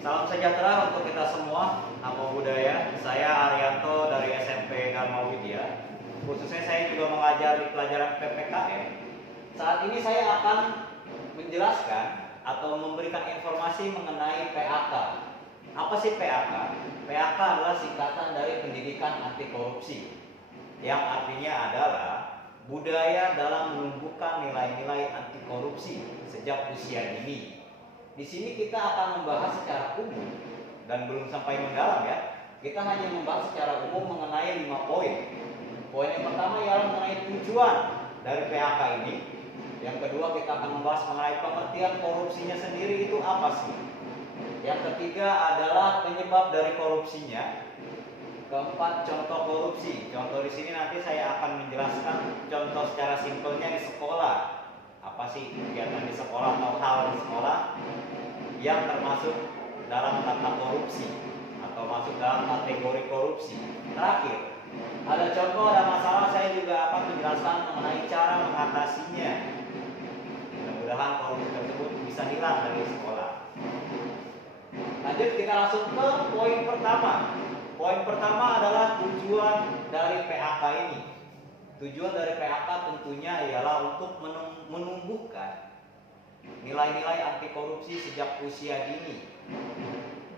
Salam sejahtera untuk kita semua. Namo Buddhaya. Saya Arianto dari SMP Dharma Widya. Khususnya saya juga mengajar di pelajaran PPKN. Saat ini saya akan menjelaskan atau memberikan informasi mengenai PAK. Apa sih PAK? PAK adalah singkatan dari Pendidikan Anti Korupsi, yang artinya adalah budaya dalam menumbuhkan nilai-nilai anti korupsi sejak usia dini. Di sini kita akan membahas secara umum dan belum sampai mendalam ya. Kita hanya membahas secara umum mengenai 5 poin. Poin yang pertama ialah mengenai tujuan dari PAK ini. Yang kedua kita akan membahas mengenai pengertian korupsinya sendiri itu apa sih. Yang ketiga adalah penyebab dari korupsinya. Keempat, contoh korupsi. Contoh di sini nanti saya akan menjelaskan contoh secara simpelnya di sekolah. Apa sih kegiatan di sekolah atau hal di sekolah yang termasuk dalam kata korupsi atau masuk dalam kategori korupsi. Terakhir, ada contoh, ada masalah, saya juga akan menjelaskan mengenai cara mengatasinya. Mudah-mudahan korupsi tersebut bisa hilang dari sekolah. Lanjut, kita langsung ke poin pertama. Poin pertama adalah tujuan dari PAK ini. Tujuan dari PAK tentunya ialah untuk menumbuhkan nilai-nilai anti korupsi sejak usia dini.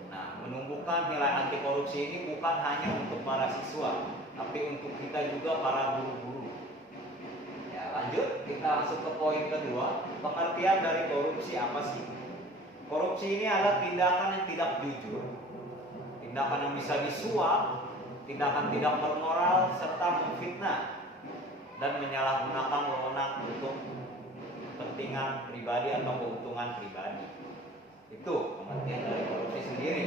Nah, menumbuhkan nilai anti korupsi ini bukan hanya untuk para siswa, tapi untuk kita juga para guru-guru. Ya, lanjut, kita masuk ke poin kedua. Pengertian dari korupsi apa sih? Korupsi ini adalah tindakan yang tidak jujur, tindakan yang bisa disuap, tindakan tidak bermoral, serta memfitnah dan menyalahgunakan wewenang untuk kepentingan pribadi atau keuntungan pribadi. Itu pengertian dari korupsi sendiri.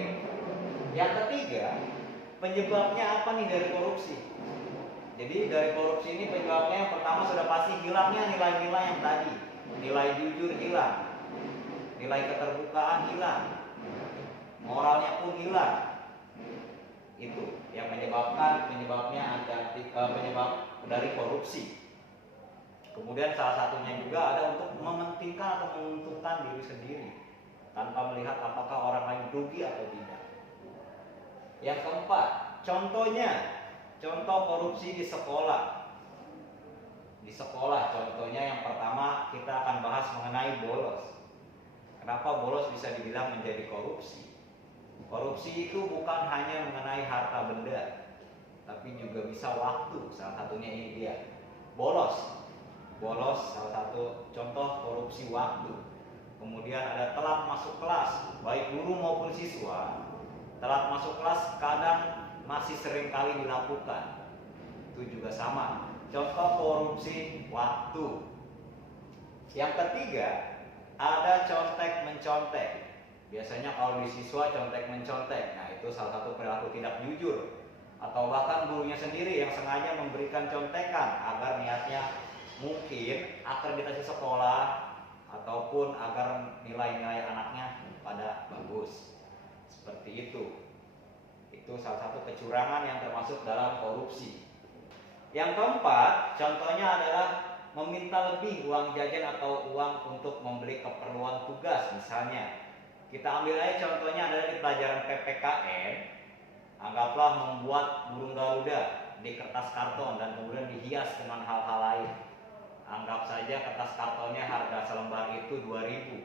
Yang ketiga, penyebabnya apa nih dari korupsi? Jadi dari korupsi ini penyebabnya yang pertama sudah pasti hilangnya nilai-nilai yang tadi. Nilai jujur hilang, nilai keterbukaan hilang, moralnya pun hilang. Itu yang penyebabnya ada penyebab dari korupsi. Kemudian salah satunya juga ada untuk mementingkan atau menguntungkan diri sendiri tanpa melihat apakah orang lain rugi atau tidak. Yang keempat, contoh korupsi di sekolah. Di sekolah contohnya yang pertama kita akan bahas mengenai bolos. Kenapa bolos bisa dibilang menjadi korupsi? Korupsi itu bukan hanya mengenai harta benda, tapi juga bisa waktu. Salah satunya ini dia, bolos salah satu contoh korupsi waktu. Kemudian ada telat masuk kelas, baik guru maupun siswa. Telat masuk kelas kadang masih sering kali dilakukan. Itu juga sama, contoh korupsi waktu. Yang ketiga, ada contek mencontek. Biasanya kalau di siswa contek mencontek, nah itu salah satu perilaku tidak jujur. Atau bahkan gurunya sendiri yang sengaja memberikan contekan agar niatnya mungkin akreditasi sekolah ataupun agar nilai-nilai anaknya pada bagus. Seperti itu. Itu salah satu kecurangan yang termasuk dalam korupsi. Yang keempat, contohnya adalah meminta lebih uang jajan atau uang untuk membeli keperluan tugas. Misalnya, kita ambil aja contohnya adalah di pelajaran PPKN. Anggaplah membuat burung Garuda di kertas karton dan kemudian dihias dengan hal-hal lain. Anggap saja kertas kartonnya harga selembar itu 2.000.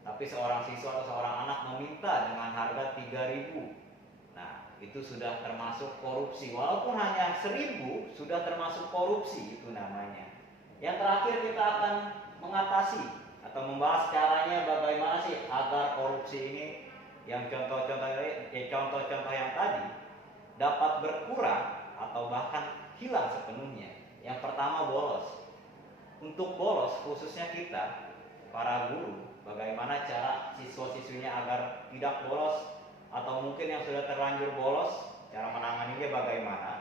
Tapi seorang siswa atau seorang anak meminta dengan harga 3.000. Nah, itu sudah termasuk korupsi. Walaupun hanya 1.000 sudah termasuk korupsi, itu namanya. Yang terakhir kita akan mengatasi atau membahas caranya bagaimana sih agar korupsi ini yang contoh-contoh yang tadi dapat berkurang atau bahkan hilang sepenuhnya. Yang pertama, bolos. Untuk bolos khususnya kita para guru, bagaimana cara siswa-siswinya agar tidak bolos, atau mungkin yang sudah terlanjur bolos, cara menanganinya bagaimana?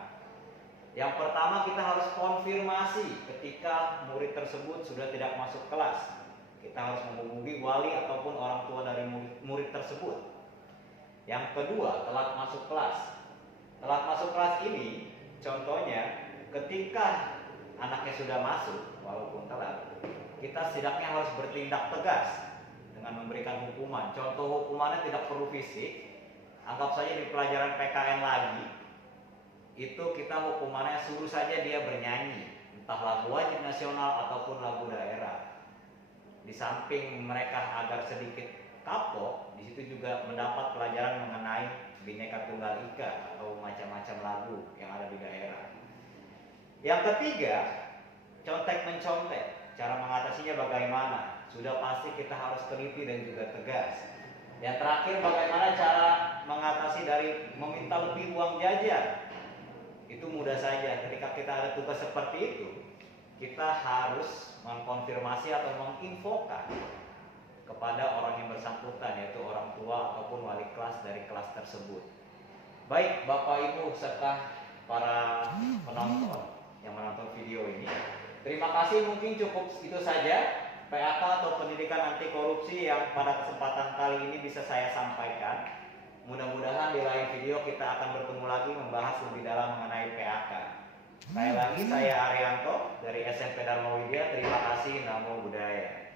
Yang pertama, kita harus konfirmasi ketika murid tersebut sudah tidak masuk kelas. Kita harus menghubungi wali ataupun orang tua dari murid tersebut. Yang kedua, telat masuk kelas. Telat masuk kelas ini contohnya ketika anaknya sudah masuk walaupun telat, kita setidaknya harus bertindak tegas dengan dengan memberikan hukuman. Contoh hukumannya tidak perlu fisik. Anggap saja di pelajaran PKN lagi, itu kita hukumannya suruh saja dia bernyanyi, entah lagu wajib nasional ataupun lagu daerah. Di samping mereka agar sedikit kapok, di situ juga mendapat pelajaran mengenai Bhinneka Tunggal Ika atau macam-macam lagu yang ada di daerah. Yang ketiga, contek mencontek. Cara mengatasinya bagaimana? Sudah pasti kita harus teliti dan juga tegas. Yang terakhir, bagaimana cara mengatasi dari meminta lebih uang jajan? Itu mudah saja. Ketika kita ada tugas seperti itu, kita harus mengkonfirmasi atau menginfokan kepada orang yang bersangkutan, yaitu orang tua ataupun wali kelas dari kelas tersebut. Baik Bapak Ibu serta para penonton yang menonton video ini, terima kasih. Mungkin cukup itu saja PAK atau pendidikan anti korupsi yang pada kesempatan kali ini bisa saya sampaikan. Mudah-mudahan di lain video kita akan bertemu lagi membahas lebih dalam mengenai PAK. Sekali lagi saya Arianto dari SMP Dharma Widya. Terima kasih. Namo Buddhaya.